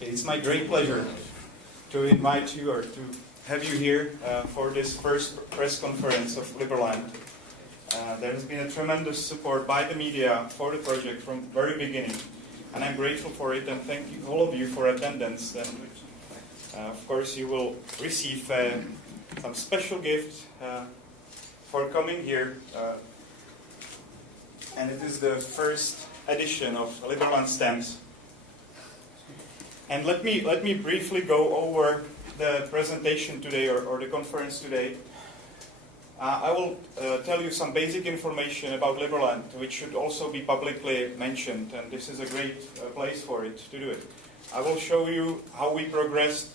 It's my great pleasure to invite you or to have you here for this first press conference of Liberland. There has been a tremendous support by the media for the project from the very beginning, and I'm grateful for it, and thank you, all of you, for attendance. And of course, you will receive some special gift for coming here, and it is the first edition of Liberland stamps. And let me briefly go over the presentation today or the conference today. I will tell you some basic information about Liberland, which should also be publicly mentioned, and this is a great place for it to do it. I will show you how we progressed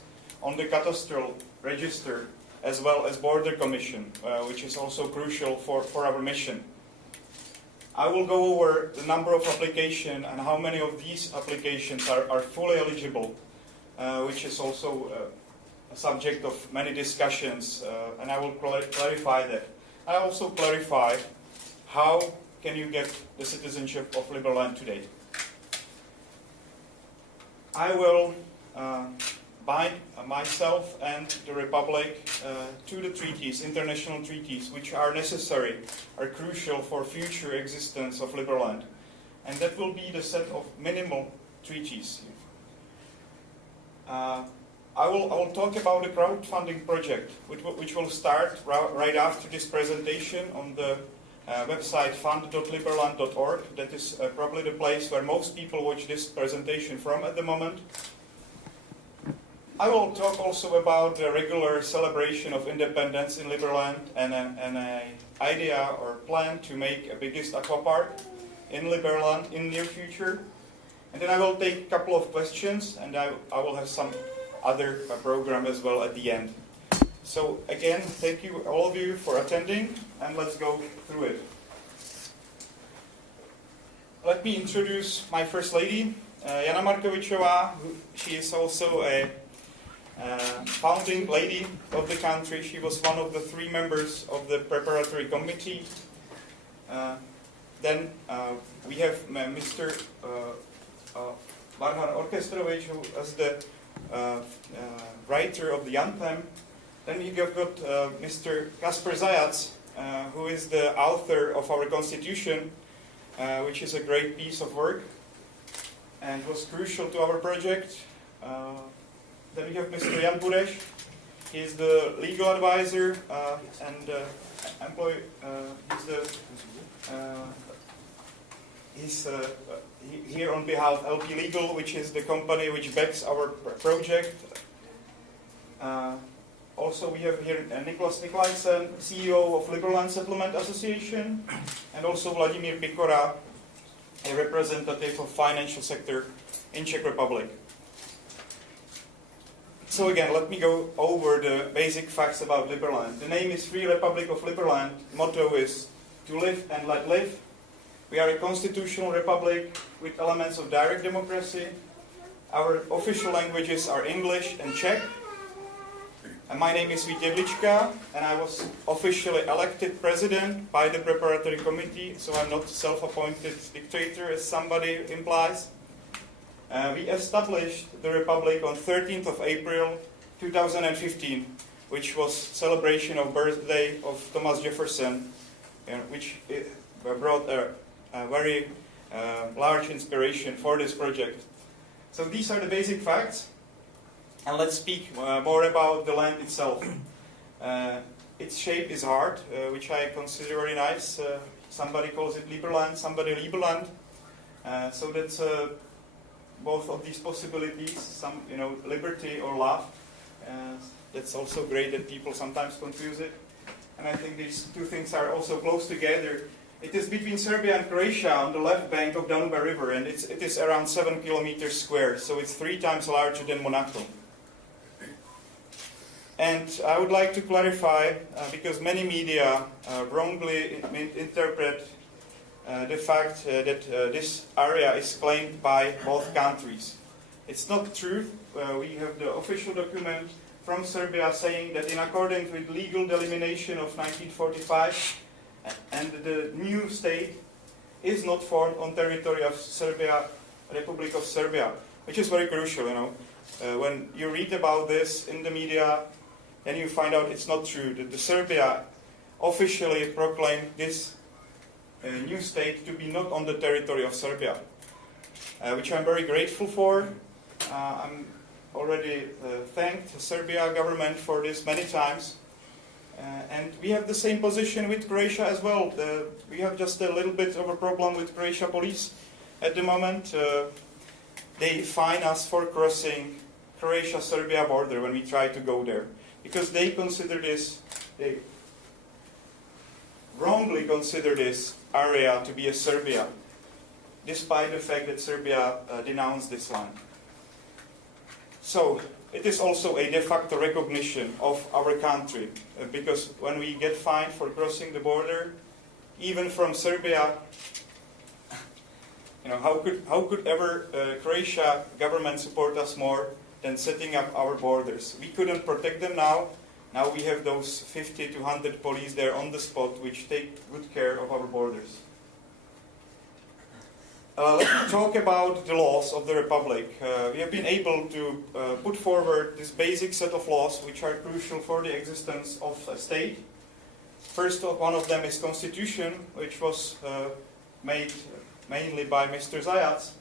on the cadastral register as well as border commission, which is also crucial for our mission. I will go over the number of applications and how many of these applications are fully eligible, which is also a subject of many discussions, and I will clarify that. I also clarify how can you get the citizenship of Liberland today. I will bind myself and the Republic to the treaties, international treaties, which are necessary, are crucial for future existence of Liberland. And that will be the set of minimal treaties. I will talk about the crowdfunding project, which will start right after this presentation on the website fund.liberland.org. That is probably the place where most people watch this presentation from at the moment. I will talk also about the regular celebration of independence in Liberland and an idea or plan to make a biggest aquapark in Liberland in near future. And then I will take a couple of questions, and I will have some other program as well at the end. So again, thank you all of you for attending, and let's go through it. Let me introduce my First Lady, Jana Markovičová. She is also a founding lady of the country. She was one of the 3 members of the preparatory committee. Then we have Mr. Varhan Orkestrovič, who is the writer of the anthem. Then we have got Mr. Kasper Zajac, who is the author of our constitution, which is a great piece of work and was crucial to our project. Then we have Mr. Jan Budeš. He is the legal advisor and employee. He's here on behalf of LP Legal, which is the company which backs our project. Also, we have here Niklas Niklaisen, CEO of Liberland Settlement Association, and also Vladimír Pikora, a representative of financial sector in Czech Republic. So again, let me go over the basic facts about Liberland. The name is Free Republic of Liberland. Motto is to live and let live. We are a constitutional republic with elements of direct democracy. Our official languages are English and Czech. And my name is Vít Jedlička, and I was officially elected president by the preparatory committee, so I'm not self-appointed dictator as somebody implies. We established the Republic on 13th of April 2015, which was celebration of birthday of Thomas Jefferson, which brought a very large inspiration for this project. So these are the basic facts, and let's speak more about the land itself. Its shape is hard, which I consider very nice. Somebody calls it Liberland, somebody Liebeland. So that's both of these possibilities, some liberty or love. That's also great that people sometimes confuse it. And I think these two things are also close together. It is between Serbia and Croatia on the left bank of Danube River, and it is around 7 kilometers square, so it's 3 times larger than Monaco. And I would like to clarify, because many media wrongly interpret the fact that this area is claimed by both countries. It's not true. We have the official document from Serbia saying that in accordance with legal delimitation of 1945, and the new state is not formed on territory of Serbia, Republic of Serbia, which is very crucial, when you read about this in the media, then you find out it's not true, that the Serbia officially proclaimed this new state to be not on the territory of Serbia, which I'm very grateful for. I'm already thanked the Serbia government for this many times. And we have the same position with Croatia as well. We have just a little bit of a problem with Croatia police at the moment. They fine us for crossing Croatia-Serbia border when we try to go there, because they wrongly consider this area to be a Serbia, despite the fact that Serbia denounced this land. So it is also a de facto recognition of our country, because when we get fined for crossing the border, even from Serbia, how could ever Croatia government support us more than setting up our borders? We couldn't protect them now. Now we have those 50 to 100 police there on the spot, which take good care of our borders. Let's talk about the laws of the Republic. We have been able to put forward this basic set of laws which are crucial for the existence of a state. First one of them is Constitution, which was made mainly by Mr. Zajac.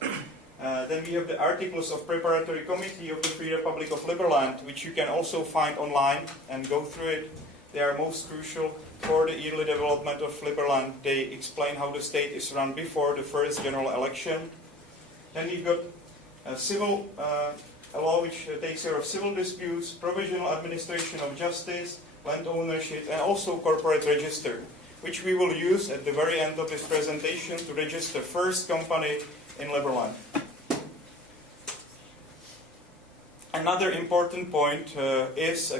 Then we have the Articles of Preparatory Committee of the Free Republic of Liberland, which you can also find online and go through it. They are most crucial for the yearly development of Liberland. They explain how the state is run before the first general election. Then we've got a law which takes care of civil disputes, provisional administration of justice, land ownership, and also corporate register, which we will use at the very end of this presentation to register first company in Liberland. Another important point is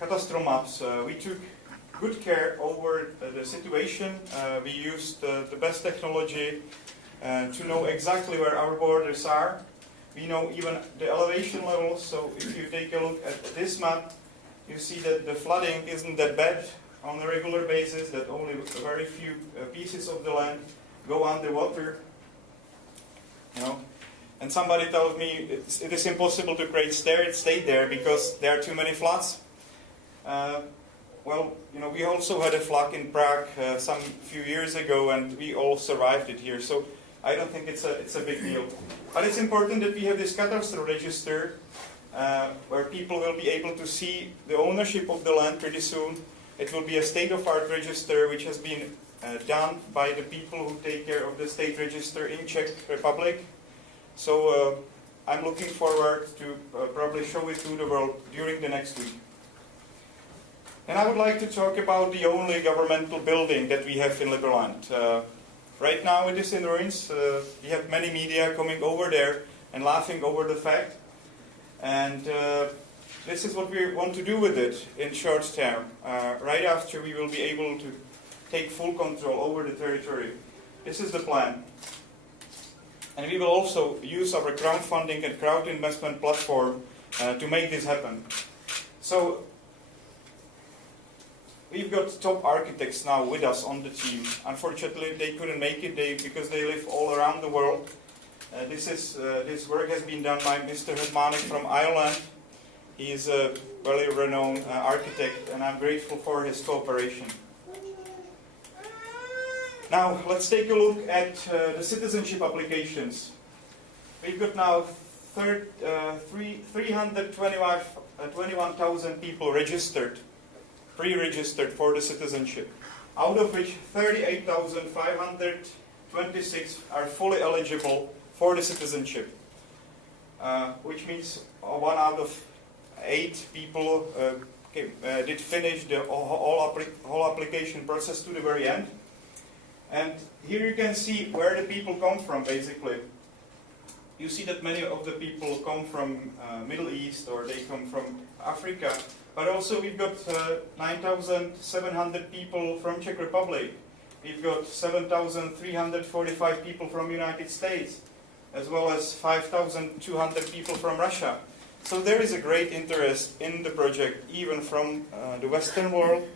cadastral maps. We took good care over the situation. We used the best technology to know exactly where our borders are. We know even the elevation levels, so if you take a look at this map, you see that the flooding isn't that bad on a regular basis, that only very few pieces of the land go underwater. And somebody told me it is impossible to create state there because there are too many floods. Well, we also had a flood in Prague some few years ago, and we all survived it here. So I don't think it's a big deal. But it's important that we have this cadastral register where people will be able to see the ownership of the land pretty soon. It will be a state-of-art register which has been done by the people who take care of the state register in Czech Republic. So I'm looking forward to probably show it to the world during the next week. And I would like to talk about the only governmental building that we have in Liberland. Right now it is in ruins. We have many media coming over there and laughing over the fact. And this is what we want to do with it in short term. Right after we will be able to take full control over the territory. This is the plan. And we will also use our crowdfunding and crowd investment platform to make this happen. So we've got top architects now with us on the team. Unfortunately, they couldn't make it because they live all around the world. This work has been done by Mr. Hetmanek from Ireland. He is a very renowned architect, and I'm grateful for his cooperation. Now, let's take a look at the citizenship applications. We've got now 321,000 people registered, pre-registered for the citizenship, out of which 38,526 are fully eligible for the citizenship, which means 1 out of 8 people did finish the whole application process to the very end. And here you can see where the people come from, basically. You see that many of the people come from Middle East, or they come from Africa. But also we've got 9,700 people from Czech Republic. We've got 7,345 people from United States, as well as 5,200 people from Russia. So there is a great interest in the project, even from the Western world.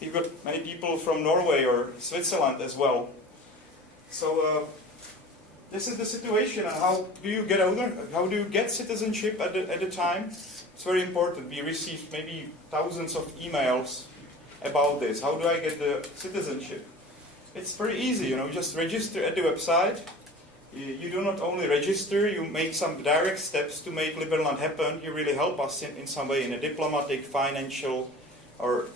We've got many people from Norway or Switzerland as well. So this is the situation, and how do you get older? How do you get citizenship at the time? It's very important. We received maybe thousands of emails about this. How do I get the citizenship? It's very easy, just register at the website. You do not only register, you make some direct steps to make Liberland happen. You really help us in some way, in a diplomatic, financial, or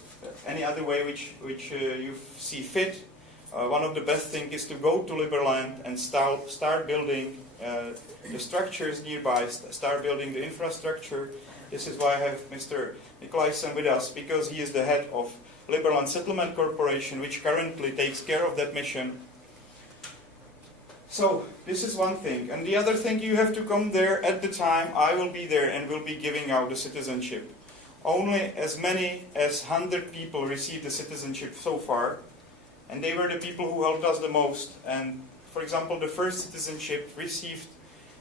any other way which you see fit. One of the best things is to go to Liberland and start building the structures nearby, start building the infrastructure. This is why I have Mr. Nikolaisen with us, because he is the head of Liberland Settlement Corporation, which currently takes care of that mission. So, this is one thing. And the other thing, you have to come there at the time. I will be there and will be giving out the citizenship. Only as many as 100 people received the citizenship so far. And they were the people who helped us the most. And, for example, the first citizenship received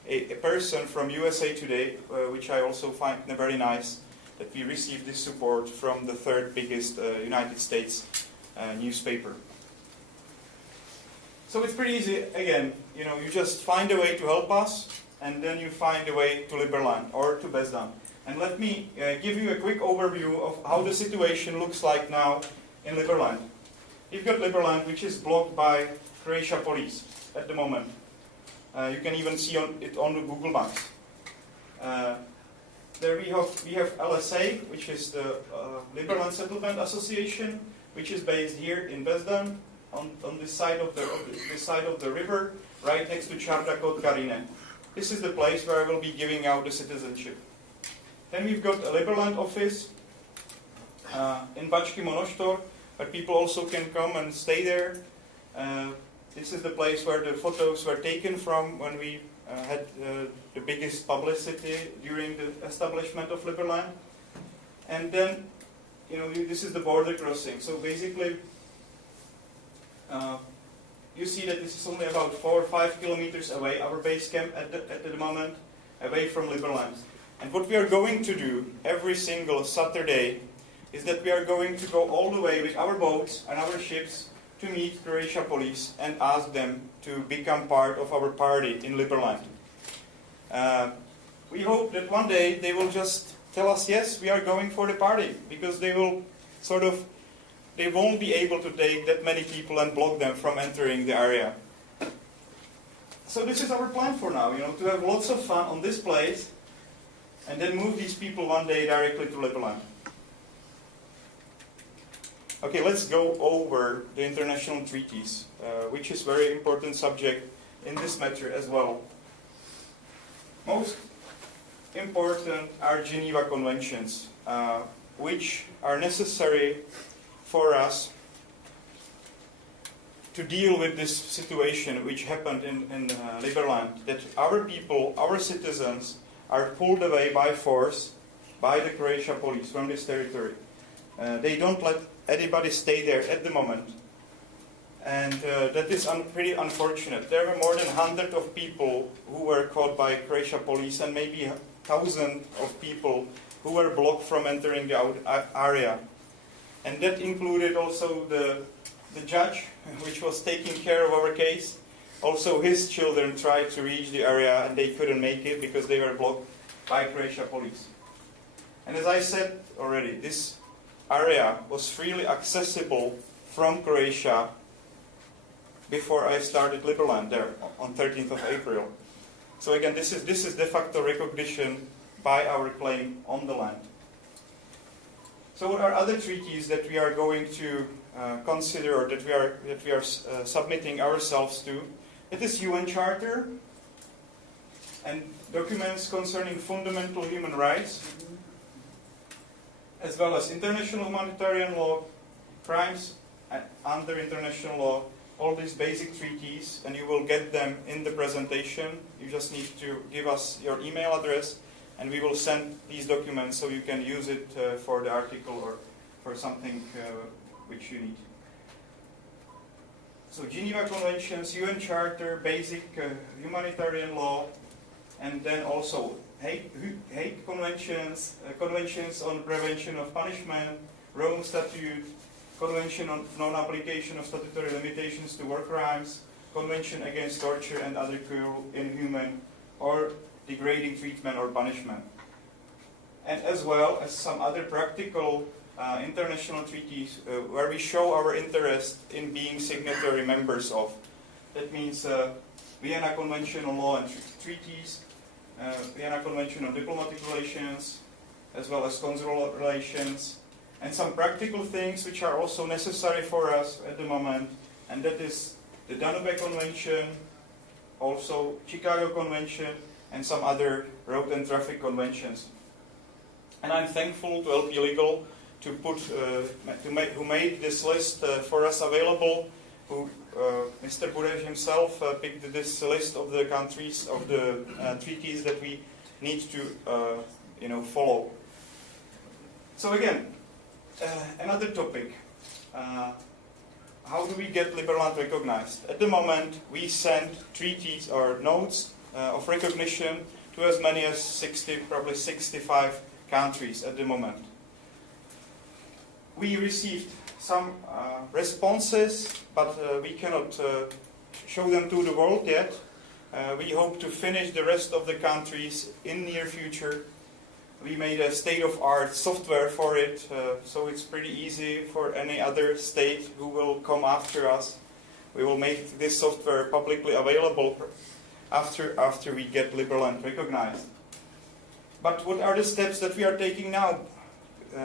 a person from USA Today, which I also find very nice, that we received this support from the third biggest United States newspaper. So it's pretty easy, again, you just find a way to help us, and then you find a way to Liberland or to Bezdan. And let me give you a quick overview of how the situation looks like now in Liberland. You've got Liberland, which is blocked by Croatia police at the moment. You can even see it on the Google Maps. There we have LSA, which is the Liberland Settlement Association, which is based here in Bezdan, on this side of the river, right next to Čarda kod Karine. This is the place where I will be giving out the citizenship. Then we've got a Liberland office in Bački Monoštor, but people also can come and stay there. This is the place where the photos were taken from when we had the biggest publicity during the establishment of Liberland. And then, this is the border crossing. So basically, you see that this is only about 4 or 5 kilometers away, our base camp at the moment, away from Liberland. And what we are going to do every single Saturday is that we are going to go all the way with our boats and our ships to meet Croatia police and ask them to become part of our party in Liberland. We hope that one day they will just tell us, yes, we are going for the party, because they will they won't be able to take that many people and block them from entering the area. So this is our plan for now, to have lots of fun on this place and then move these people one day directly to Liberland. Okay, let's go over the international treaties, which is a very important subject in this matter as well. Most important are Geneva Conventions, which are necessary for us to deal with this situation which happened in Liberland, that our people, our citizens, are pulled away by force by the Croatia police from this territory. They don't let anybody stay there at the moment. And that is pretty unfortunate. There were more than 100 of people who were caught by Croatia police, and maybe 1,000 of people who were blocked from entering the area. And that included also the judge, which was taking care of our case. Also his children tried to reach the area and they couldn't make it because they were blocked by Croatia police. And as I said already, this area was freely accessible from Croatia before I started Liberland there on 13th of April. So again, this is de facto recognition by our claim on the land. So what are other treaties that we are going to consider, or that we are submitting ourselves to? It is UN Charter and documents concerning fundamental human rights, as well as international humanitarian law, crimes under international law, all these basic treaties, and you will get them in the presentation. You just need to give us your email address, and we will send these documents so you can use it for the article or for something which you need. So Geneva Conventions, UN Charter, basic humanitarian law, and then also Hague Conventions, Conventions on Prevention of Punishment, Rome Statute, Convention on Non-Application of Statutory Limitations to War Crimes, Convention Against Torture and Other Cruel, Inhuman, or Degrading Treatment or Punishment. And as well as some other practical international treaties where we show our interest in being signatory members of. That means Vienna Convention on Law and Treaties, Vienna Convention on Diplomatic Relations, as well as consular relations, and some practical things which are also necessary for us at the moment, and that is the Danube Convention, also Chicago Convention, and some other road and traffic conventions. And I'm thankful to LP Legal who made this list for us available. Mr. Bureš himself picked this list of the countries, of the treaties that we need to follow. So again, another topic. How do we get Liberland recognized? At the moment, we send treaties or notes of recognition to as many as 60, probably 65 countries at the moment. We received some responses, but we cannot show them to the world yet. We hope to finish the rest of the countries in near future. We made a state-of-art software for it, so it's pretty easy for any other state who will come after us. We will make this software publicly available after we get Liberland recognized. But what are the steps that we are taking now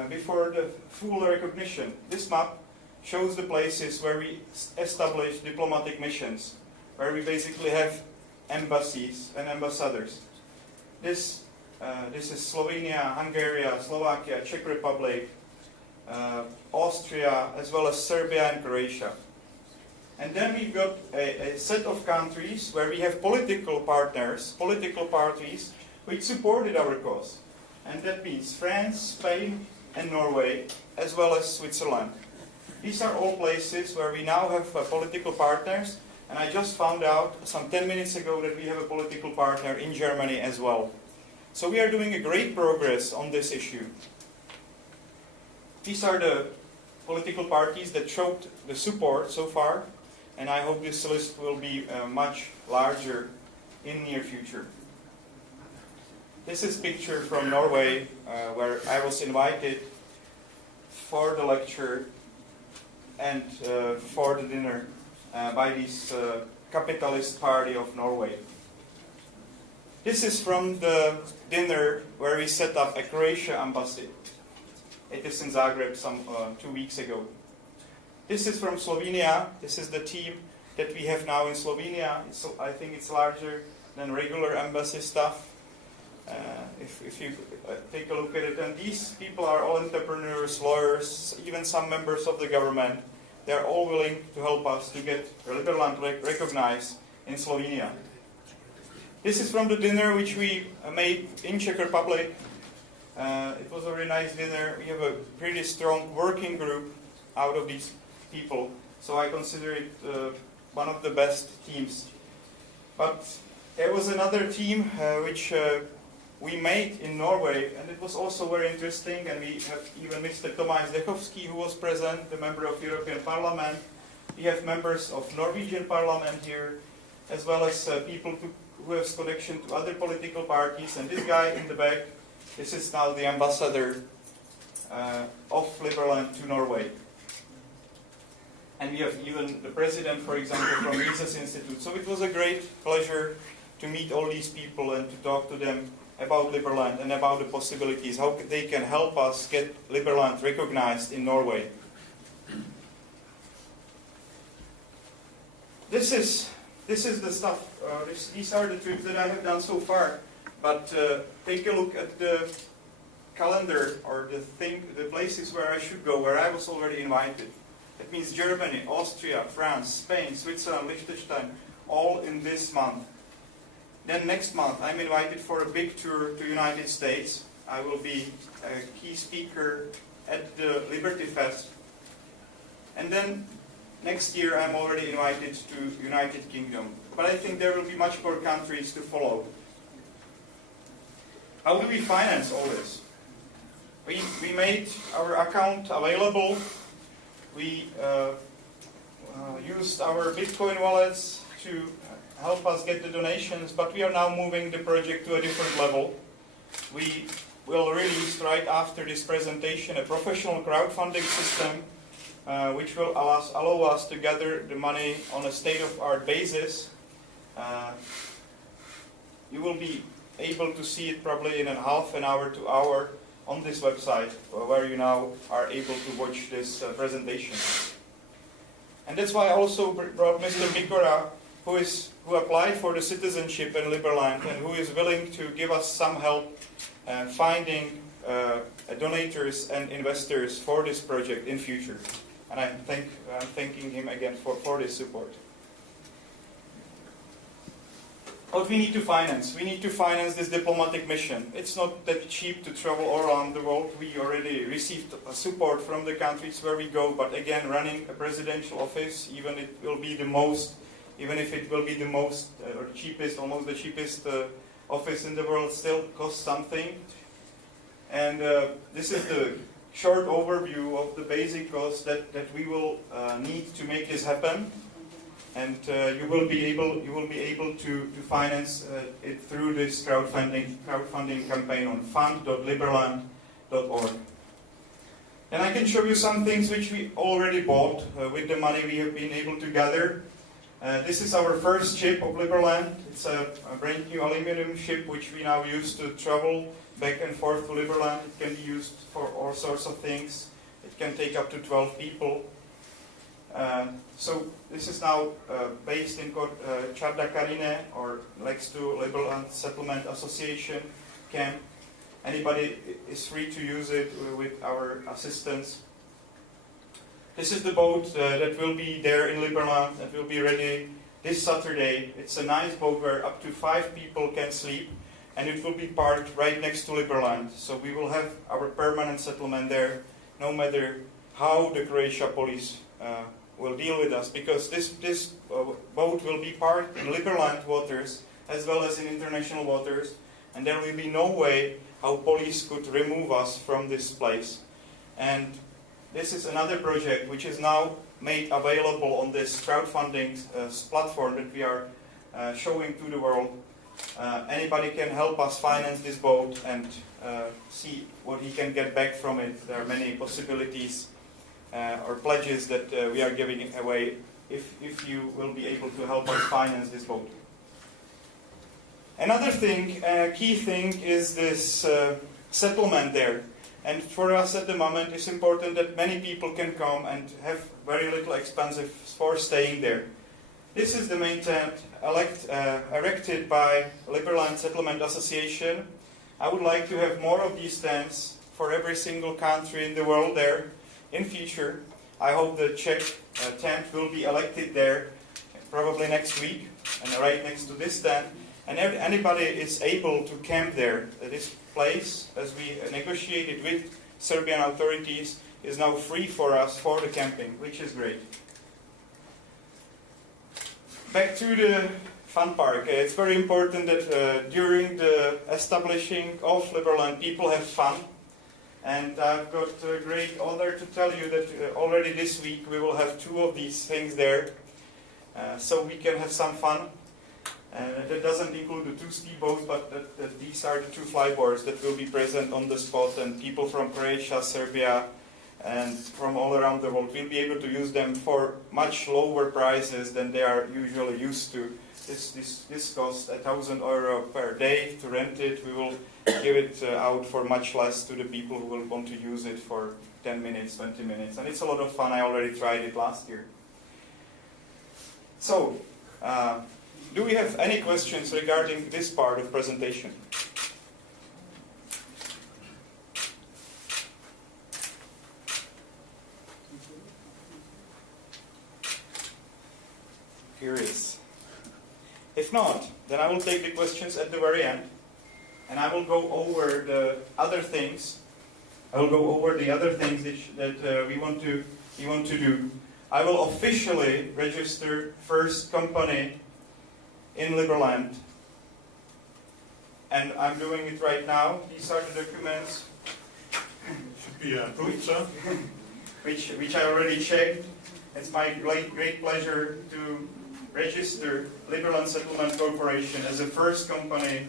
before the full recognition? This map shows the places where we establish diplomatic missions, where we basically have embassies and ambassadors. This is Slovenia, Hungary, Slovakia, Czech Republic, Austria, as well as Serbia and Croatia. And then we've got a set of countries where we have political partners, political parties, which supported our cause. And that means France, Spain, and Norway, as well as Switzerland. These are all places where we now have political partners, and I just found out some 10 minutes ago that we have a political partner in Germany as well. So we are doing a great progress on this issue. These are the political parties that showed the support so far, and I hope this list will be much larger in near future. This is a picture from Norway, where I was invited for the lecture and for the dinner by this capitalist party of Norway. This is from the dinner where we set up a Croatia embassy. It is in Zagreb some 2 weeks ago. This is from Slovenia. This is the team that we have now in Slovenia. I think it's larger than regular embassy staff. If you take a look at it, and these people are all entrepreneurs, lawyers, even some members of the government. They are all willing to help us to get Liberland recognized in Slovenia. This is from the dinner which we made in Czech Republic. It was a very nice dinner. We have a pretty strong working group out of these people, so I consider it one of the best teams. But there was another team which we made in Norway, and it was also very interesting, and we have even Mr. Tomáš Zdechovský, who was present, the member of European Parliament. We have members of Norwegian Parliament here, as well as people who have connection to other political parties. And this guy in the back, this is now the ambassador of Liberland to Norway. And we have even the president, for example, from Mises Institute. So it was a great pleasure to meet all these people and to talk to them about Liberland and about the possibilities, how they can help us get Liberland recognized in Norway. This is the stuff. These are the trips that I have done so far. But take a look at the calendar or the places where I should go, where I was already invited. That means Germany, Austria, France, Spain, Switzerland, Liechtenstein, all in this month. Then next month, I'm invited for a big tour to United States. I will be a key speaker at the Liberty Fest. And then next year, I'm already invited to United Kingdom. But I think there will be much more countries to follow. How do we finance all this? We made our account available. We used our Bitcoin wallets to help us get the donations, but we are now moving the project to a different level. We will release right after this presentation a professional crowdfunding system which will allow us to gather the money on a state-of-the-art basis. You will be able to see it probably in a half an hour to hour on this website where you now are able to watch this presentation. And that's why I also brought Mr. Mikora, who applied for the citizenship in Liberland and who is willing to give us some help finding donators and investors for this project in future. And I'm thanking him again for this support. What we need to finance? We need to finance this diplomatic mission. It's not that cheap to travel all around the world. We already received support from the countries where we go, but again, running a presidential office, even if it will be the most or cheapest, almost the cheapest office in the world, still costs something. And this is the short overview of the basic costs that we will need to make this happen. And you will be able to finance it through this crowdfunding campaign on fund.liberland.org. And I can show you some things which we already bought with the money we have been able to gather. This is our first ship of Liberland. It's a brand new aluminum ship which we now use to travel back and forth to Liberland. It can be used for all sorts of things. It can take up to 12 people. So this is now based in Čardakarine, or next to Liberland Settlement Association camp. Anybody is free to use it with our assistance. This is the boat that will be there in Liberland and will be ready this Saturday. It's a nice boat where up to 5 people can sleep, and it will be parked right next to Liberland. So we will have our permanent settlement there, no matter how the Croatia police will deal with us, because this boat will be parked in Liberland waters as well as in international waters, and there will be no way how police could remove us from this place. And this is another project which is now made available on this crowdfunding platform that we are showing to the world. Anybody can help us finance this boat and see what he can get back from it. There are many possibilities or pledges that we are giving away if you will be able to help us finance this boat. Another thing, key thing, is this settlement there. And for us at the moment, it's important that many people can come and have very little expenses for staying there. This is the main tent erected by Liberland Settlement Association. I would like to have more of these tents for every single country in the world there in future. I hope the Czech tent will be elected there probably next week, and right next to this tent. And anybody is able to camp there. This place, as we negotiated with Serbian authorities, is now free for us for the camping, which is great. Back to the fun park. It's very important that during the establishing of Liberland, people have fun. And I've got a great honor to tell you that already this week we will have 2 of these things there, so we can have some fun. That doesn't include the 2 speedboats, but these are the 2 flyboards that will be present on the spot, and people from Croatia, Serbia, and from all around the world will be able to use them for much lower prices than they are usually used to. This costs €1,000 per day to rent it. We will give it out for much less to the people who will want to use it for 10 minutes, 20 minutes. And it's a lot of fun. I already tried it last year. So, do we have any questions regarding this part of presentation? Curious. If not, then I will take the questions at the very end, and I will go over the other things. I will go over the other things that we want to do. I will officially register first company in Liberland, and I'm doing it right now. These are the documents. Should be approved, sir. which I already checked. It's my great pleasure to register Liberland Settlement Corporation as the first company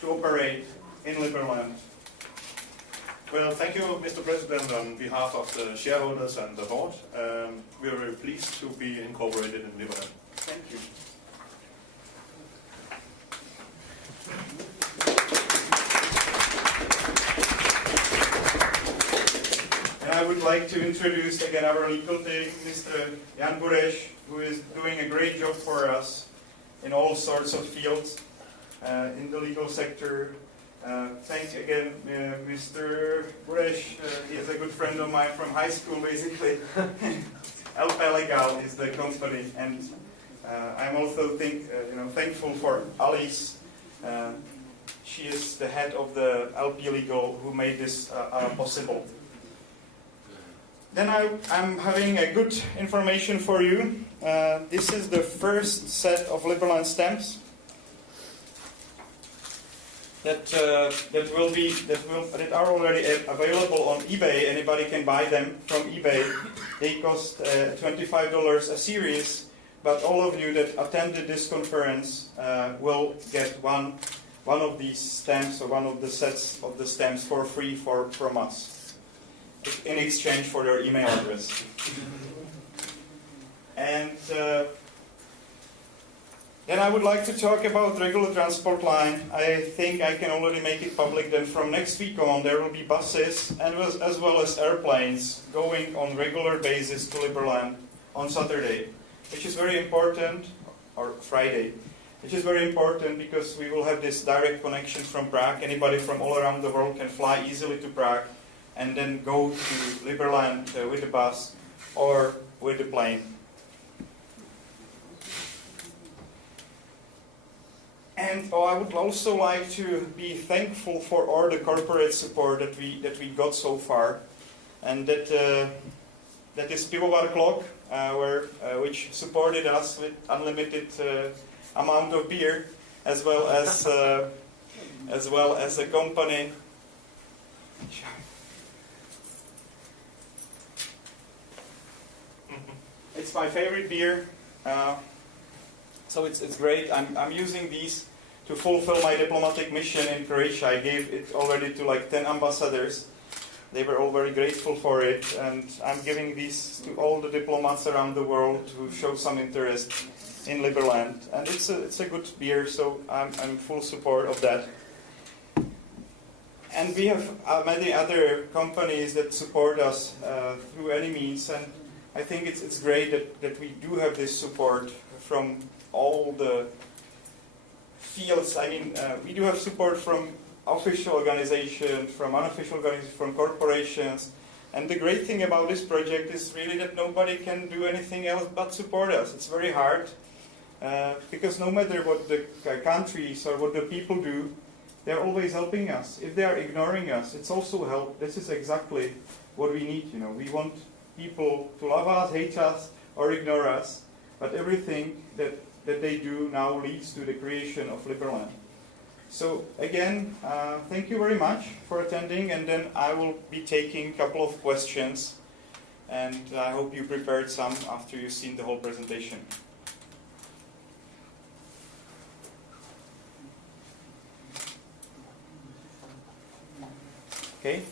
to operate in Liberland. Well, thank you, Mr. President, on behalf of the shareholders and the board. We are very pleased to be incorporated in Liberland. Thank you. And I would like to introduce again our legal team, Mr. Jan Bureš, who is doing a great job for us in all sorts of fields in the legal sector. Thank again, Mr. Bureš. He is a good friend of mine from high school, basically. LP Legal is the company, and I'm also thankful for Alice. She is the head of the LP Legal who made this possible. Then I'm having a good information for you. This is the first set of Liberland stamps that are already available on eBay. Anybody can buy them from eBay. They cost $25 a series, but all of you that attended this conference will get one of these stamps or one of the sets of the stamps for free from us in exchange for their email address. And then I would like to talk about regular transport line. I think I can already make it public that from next week on there will be buses and as well as airplanes going on regular basis to Liberland on Saturday, which is very important, or Friday, which is very important because we will have this direct connection from Prague. Anybody from all around the world can fly easily to Prague and then go to Liberland with the bus or with the plane. And I would also like to be thankful for all the corporate support that we got so far, and that is Pivovar Clock, which supported us with unlimited amount of beer, as well as a company. It's my favorite beer. So it's great. I'm using these to fulfill my diplomatic mission in Croatia. I gave it already to like 10 ambassadors. They were all very grateful for it, and I'm giving these to all the diplomats around the world who show some interest in Liberland. And it's a good beer, so I'm full support of that. And we have many other companies that support us through any means, and I think it's great that we do have this support from all the fields. I mean, we do have support from official organizations, from unofficial organizations, from corporations. And the great thing about this project is really that nobody can do anything else but support us. It's very hard, because no matter what the countries or what the people do, they're always helping us. If they are ignoring us, it's also help. This is exactly what we need, you know. We want people to love us, hate us, or ignore us. But everything that they do now leads to the creation of Liberland. So again, thank you very much for attending, and then I will be taking a couple of questions, and I hope you prepared some after you've seen the whole presentation. Okay.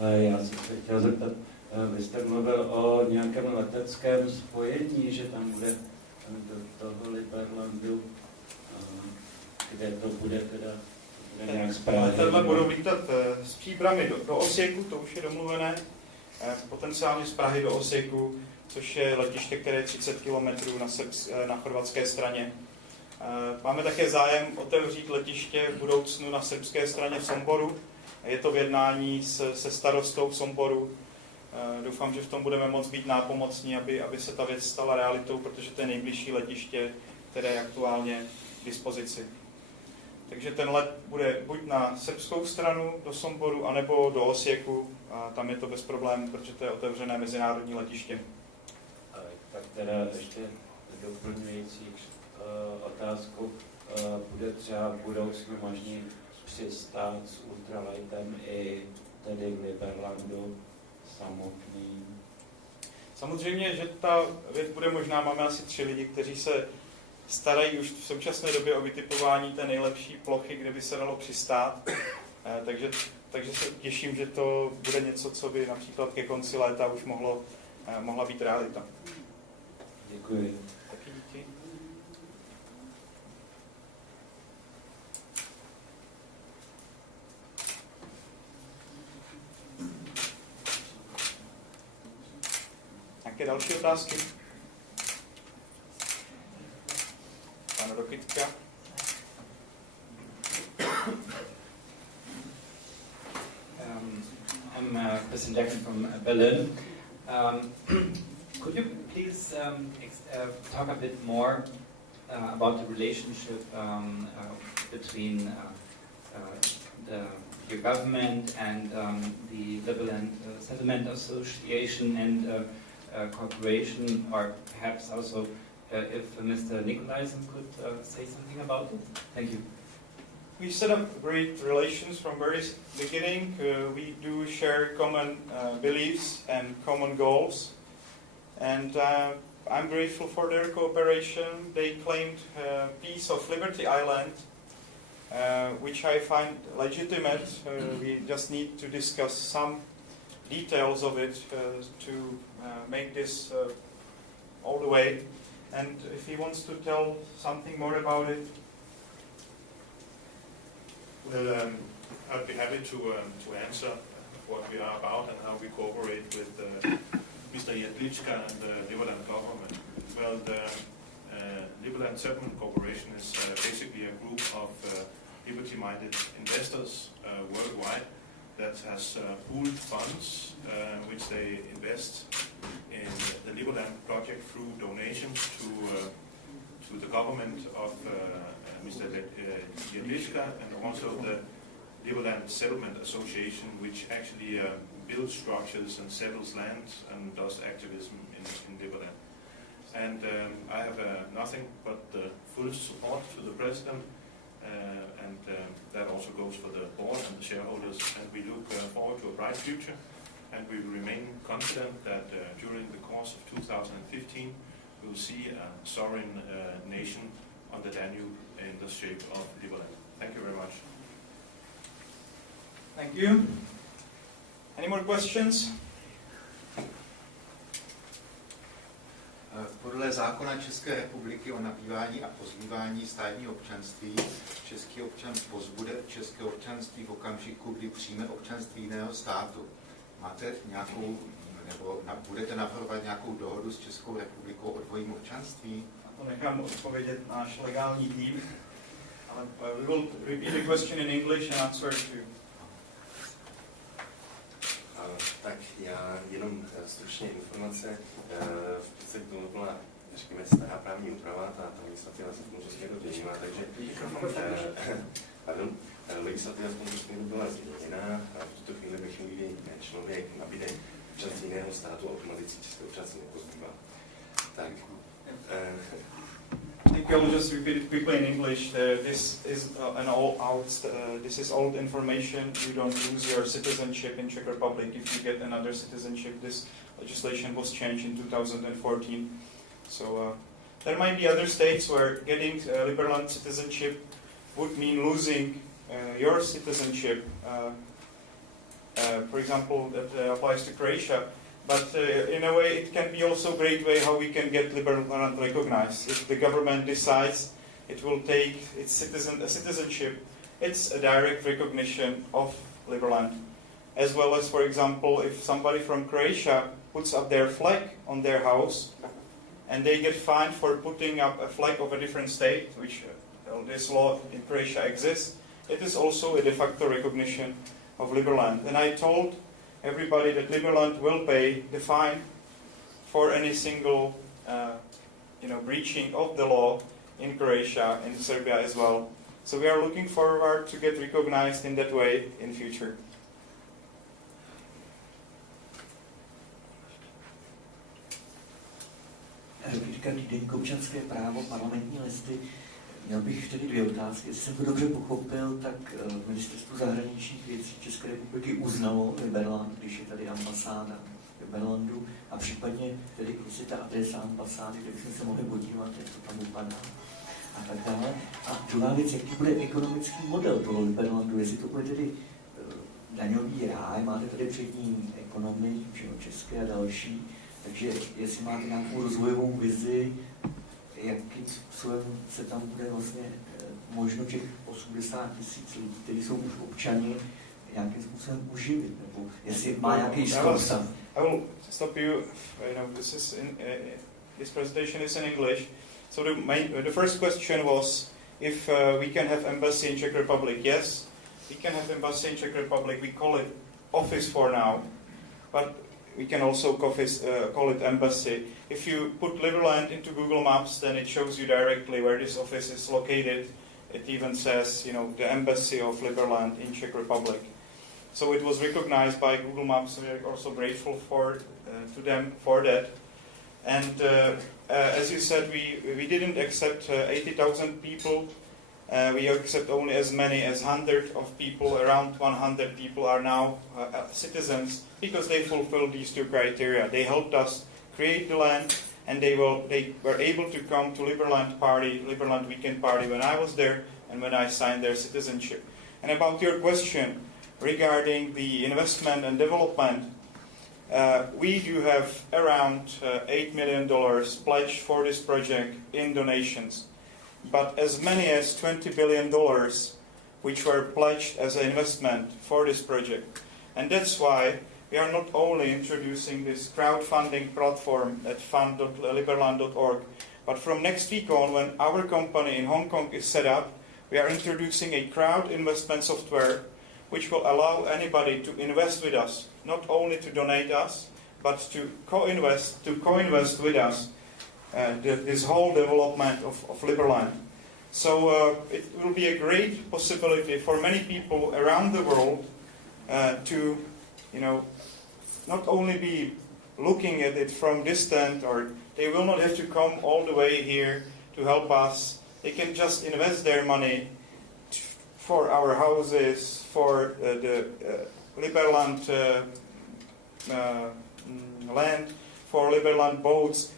Já jsem se chtěl zeptat, vy jste mluvil o nějakém leteckém spojení, že tam bude do toho Liberlandu, kde to bude teda nějak z Prahy. Letadla budou lítat z Příbrami do Osijek, to už je domluvené, potenciálně z Prahy do Osijeku, což je letiště, které je 30 km na chorvatské straně. Máme také zájem otevřít letiště v budoucnu na srbské straně v Somboru. Je to v jednání se starostou v Somboru. Doufám, že v tom budeme moct být nápomocní, aby se ta věc stala realitou, protože to je nejbližší letiště, které je aktuálně k dispozici. Takže ten let bude buď na srbskou stranu do Somboru, anebo do Osijeku. A tam je to bez problémů, protože to je otevřené mezinárodní letiště. Tak teda ještě doplňující otázku. Bude třeba v budoucnu možný přistát s ultralightem i tedy v Liberlandu samotným? Samozřejmě, že ta věc bude možná, máme asi 3 lidi, kteří se starají už v současné době o vytipování té nejlepší plochy, kde by se dalo přistát. Takže se těším, že to bude něco, co by například ke konci léta už mohla být realita. Děkuji. Taky díky. Nějaké další otázky? Pan Rokytka. I'm Christian Jackson from Berlin. Could you please talk a bit more about the relationship between your government and the Liberland Settlement Association and cooperation, or perhaps also if Mr. Nicolaisen could say something about it? Thank you. We set up great relations from very beginning. We do share common beliefs and common goals. And I'm grateful for their cooperation. They claimed a piece of Liberty Island, which I find legitimate. We just need to discuss some details of it to make this all the way. And if he wants to tell something more about it. Well, I'd be happy to answer what we are about and how we cooperate with Mr. Jedlička and the Liberland government. Well, the Liberland Settlement Corporation is basically a group of liberty-minded investors worldwide that has pooled funds which they invest in the Liberland project through donations to the government of Mr. Jedlička and also the Liberland Settlement Association, which actually builds structures and settles land and does activism in Liberland. And I have nothing but the full support to the president, and that also goes for the board and the shareholders. And we look forward to a bright future, and we remain confident that during the course of 2015 we'll see a sovereign nation on the Danube in the shape of Liberland. Thank you very much. Thank you. Any more questions? Podle zákona České republiky o nabývání a pozbývání státního občanství český občan pozbude české občanství v okamžiku, kdy přijme občanství jiného státu. Máte nějakou, nebo budete navrhovat nějakou dohodu s Českou republikou o dvojím občanství? Na to nechám odpovědět náš legální tým. Ale we will repeat the question in English and answer it to you. Tak já jenom stručně informace. V podstatě to byla, řekněme, stará právní úprava, ta legislativa se samozřejmě měnila, takže legislativa samozřejmě byla změněna a v tuto chvíli ve chvíli, kdy člověk nabíde občanství jiného státu, automaticky české občanství nepozbývá. Tak. I think I'll just repeat it quickly in English. This is old information. You don't lose your citizenship in Czech Republic if you get another citizenship. This legislation was changed in 2014. So there might be other states where getting Liberland citizenship would mean losing your citizenship. For example, that applies to Croatia. But in a way, it can be also a great way how we can get Liberland recognized. If the government decides it will take its citizenship, it's a direct recognition of Liberland. As well as, for example, if somebody from Croatia puts up their flag on their house, and they get fined for putting up a flag of a different state, which this law in Croatia exists, it is also a de facto recognition of Liberland. And I told everybody that Liberland will pay the fine for any single, breaching of the law in Croatia, in Serbia as well. So we are looking forward to get recognized in that way in future. Říká týdeník občanské právo, parlamentní listy. Měl bych tedy dvě otázky. Jestli jsem to dobře pochopil, tak Ministerstvo zahraničních věcí České republiky uznalo Liberland, když je tady ambasáda Liberlandu, a případně tedy jestli ta adresa ambasády, kde bychom se mohli podívat, jak to tam vypadá a tak dále. A druhá věc, jaký bude ekonomický model toho Liberlandu, jestli to bude tedy daňový ráj, máte tady přední ekonomy, české a další, takže jestli máte nějakou rozvojovou vizi, jakým způsobem se tam bude vlastně možno těch 80 000 lidí, kteří jsou už občani, nějakým způsobem uživit, nebo jestli má nějaký stav. I will stop you. This presentation is in English. So the first question was if we can have embassy in Czech Republic. Yes, we can have embassy in Czech Republic. We call it office for now, but we can also call it embassy. If you put Liberland into Google Maps, then it shows you directly where this office is located. It even says, the embassy of Liberland in Czech Republic. So it was recognized by Google Maps, and we're also grateful to them for that. And as you said, we didn't accept 80,000 people. We accept only as many as 100 of people. Around 100 people are now citizens because they fulfill these two criteria. They helped us create the land, and they were able to come to Liberland Weekend Party when I was there and when I signed their citizenship. And about your question regarding the investment and development, we do have around $8 million pledged for this project in donations, but as many as $20 billion which were pledged as an investment for this project. And that's why we are not only introducing this crowdfunding platform at fund.liberland.org, but from next week on, when our company in Hong Kong is set up, we are introducing a crowd investment software which will allow anybody to invest with us, not only to donate us, but to co-invest with us this whole development of Liberland. So it will be a great possibility for many people around the world to, not only be looking at it from distant, or they will not have to come all the way here to help us. They can just invest their money for our houses, for the Liberland land, for Liberland boats.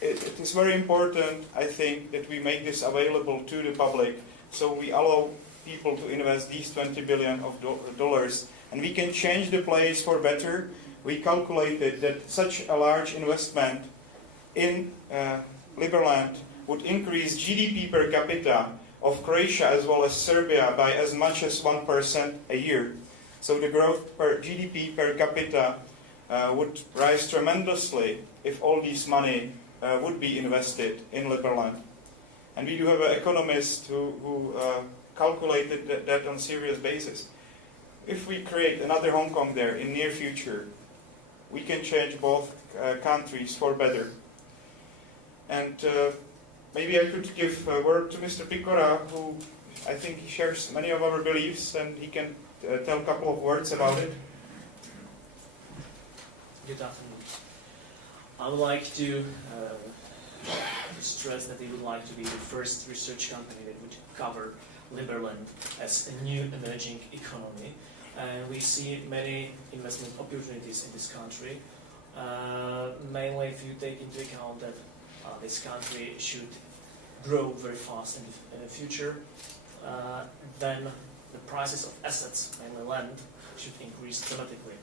It is very important, I think, that we make this available to the public, so we allow people to invest these $20 billion dollars, and we can change the place for better. We calculated that such a large investment in Liberland would increase GDP per capita of Croatia as well as Serbia by as much as 1% a year. So the growth per GDP per capita would rise tremendously if all this money would be invested in Liberland. And we do have an economist who calculated that on a serious basis. If we create another Hong Kong there in near future, we can change both countries for better. And maybe I could give a word to Mr. Picora, who I think he shares many of our beliefs, and he can tell a couple of words about it. Good afternoon. I would like to stress that we would like to be the first research company that would cover Liberland as a new emerging economy. And we see many investment opportunities in this country, mainly if you take into account that this country should grow very fast in the future, then the prices of assets, mainly land, should increase dramatically.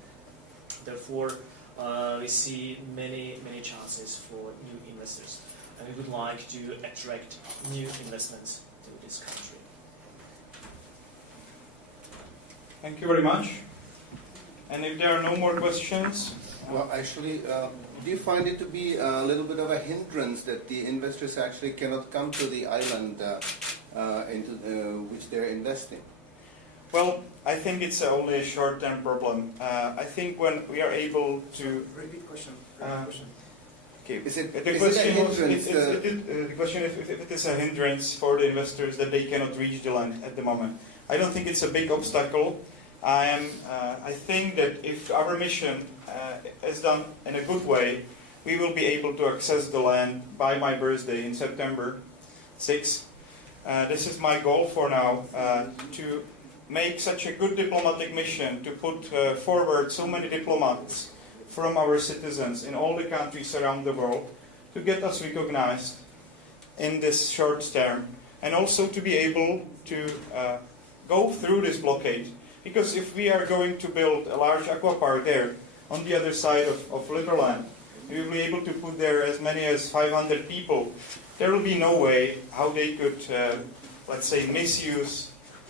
Therefore, we see many chances for new investors, and we would like to attract new investments to this country. Thank you very much. And if there are no more questions... Well, actually, do you find it to be a little bit of a hindrance that the investors actually cannot come to the island into which they're investing? Well, I think it's only a short-term problem. I think when we are able to... Repeat question. Okay. Is it The a question was, hindrance? the question is if it is a hindrance for the investors that they cannot reach the land at the moment. I don't think it's a big obstacle. I think that if our mission is done in a good way, we will be able to access the land by my birthday in September 6th. This is my goal for now, to make such a good diplomatic mission, to put forward so many diplomats from our citizens in all the countries around the world, to get us recognized in this short term, and also to be able to go through this blockade. Because if we are going to build a large aqua park there, on the other side of Liberland, we will be able to put there as many as 500 people. There will be no way how they could, let's say, misuse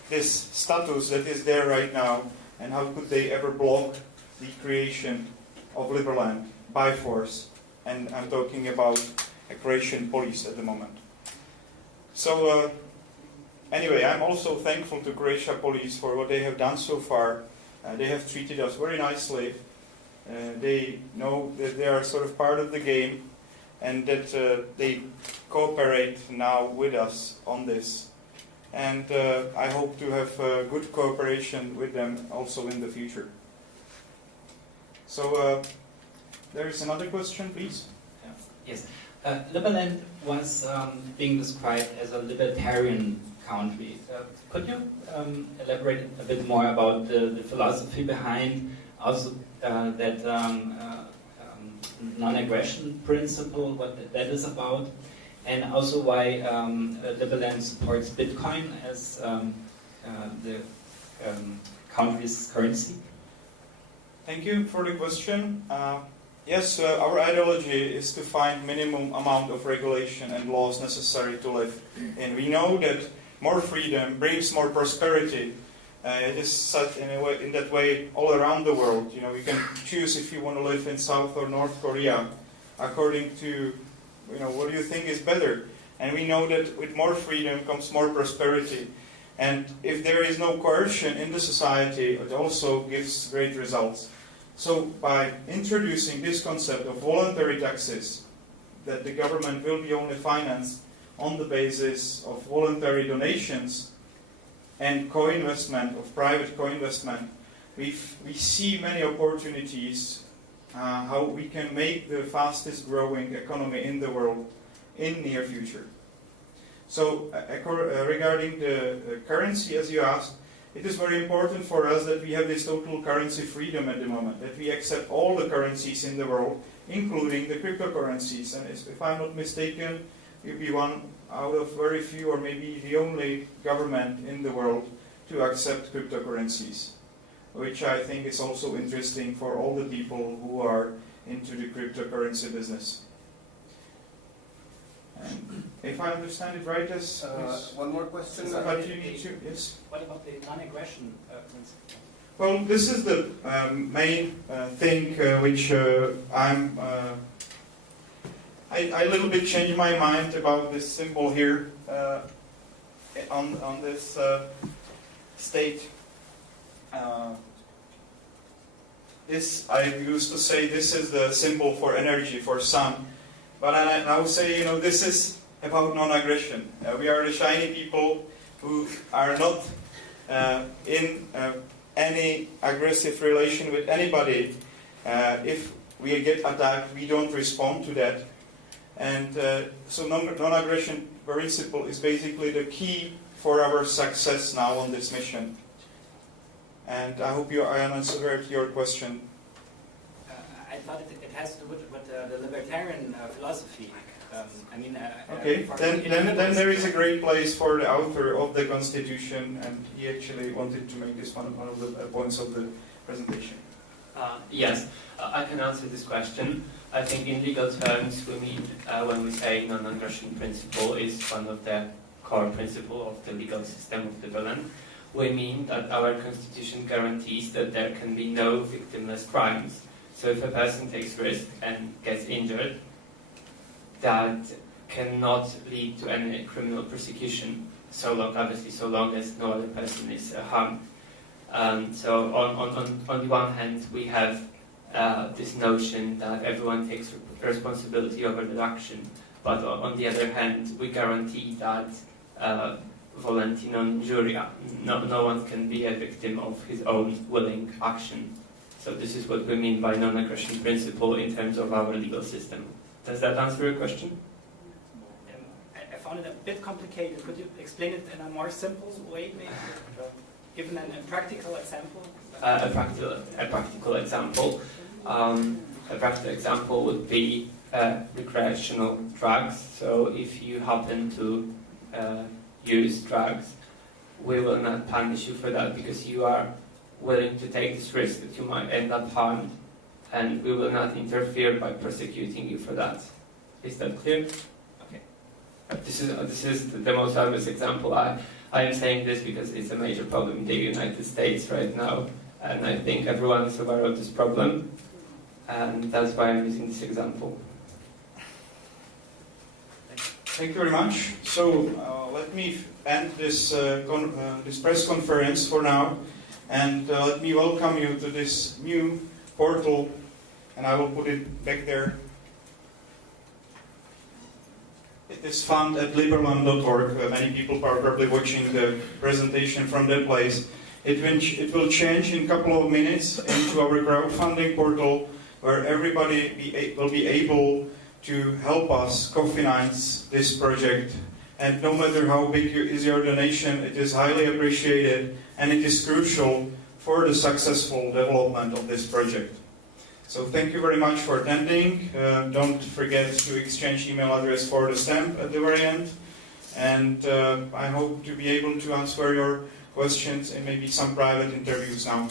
this status that is there right now, and how could they ever block the creation of Liberland by force. And I'm talking about a Croatian police at the moment. So anyway, I'm also thankful to Croatia police for what they have done so far. They have treated us very nicely. They know that they are sort of part of the game, and that they cooperate now with us on this. And I hope to have good cooperation with them also in the future. So there is another question, please. Yes. Liberland was being described as a libertarian country. Could you elaborate a bit more about the philosophy behind also that non-aggression principle, what that is about, and also why Liberland supports Bitcoin as the country's currency? Thank you for the question. Yes, our ideology is to find minimum amount of regulation and laws necessary to live. And we know that more freedom brings more prosperity. It is set in that way all around the world. You know, you can choose if you want to live in South or North Korea, according to, you know, what do you think is better. And we know that with more freedom comes more prosperity. And if there is no coercion in the society, it also gives great results. So by introducing this concept of voluntary taxes, that the government will be only financed on the basis of voluntary donations and co-investment, of private co-investment, we see many opportunities how we can make the fastest growing economy in the world in near future. So regarding the currency, as you asked, it is very important for us that we have this total currency freedom at the moment, that we accept all the currencies in the world, including the cryptocurrencies. And if I'm not mistaken, we'll be one out of very few, or maybe the only government in the world to accept cryptocurrencies, which I think is also interesting for all the people who are into the cryptocurrency business. And if I understand it right, as one more question. but you need to, yes. What about the non-aggression principle? Well, this is the main thing which I little bit changed my mind about this symbol here on this state. This I used to say this is the symbol for energy, for sun, but I now say, you know, this is about non-aggression. We are the shiny people who are not in any aggressive relation with anybody. If we get attacked, we don't respond to that. And so non-aggression principle is basically the key for our success now on this mission. And I hope I answered your question. I thought it has to do with the libertarian philosophy. Okay, then there is a great place for the author of the Constitution, and he actually wanted to make this one of the points of the presentation. Yes, I can answer this question. I think in legal terms, we mean when we say non-aggression principle is one of the core principles of the legal system of Liberland. We mean that our constitution guarantees that there can be no victimless crimes. So if a person takes risk and gets injured, that cannot lead to any criminal prosecution, so long as no other person is harmed. So on the one hand, we have this notion that everyone takes responsibility over the action. But on the other hand, we guarantee that volenti non injuria, no one can be a victim of his own willing action. So this is what we mean by non-aggression principle in terms of our legal system. Does that answer your question? I found it a bit complicated. Could you explain it in a more simple way, maybe? Given a practical example? A practical example. A practical example would be recreational drugs. So if you happen to use drugs, we will not punish you for that because you are willing to take this risk that you might end up harmed, and we will not interfere by prosecuting you for that. Is that clear? Okay. This is the most obvious example. I am saying this because it's a major problem in the United States right now, and I think everyone is aware of this problem, and that's why I'm using this example. Thank you very much. So let me end this this press conference for now, and let me welcome you to this new portal, and I will put it back there. It is found at liberland.org. Many people are probably watching the presentation from that place. It will change in a couple of minutes into our crowdfunding portal, where everybody will be able to help us co-finance this project. And no matter how big is your donation, it is highly appreciated, and it is crucial for the successful development of this project. So thank you very much for attending. Don't forget to exchange email address for the stamp at the very end. And I hope to be able to answer your questions and maybe some private interviews now.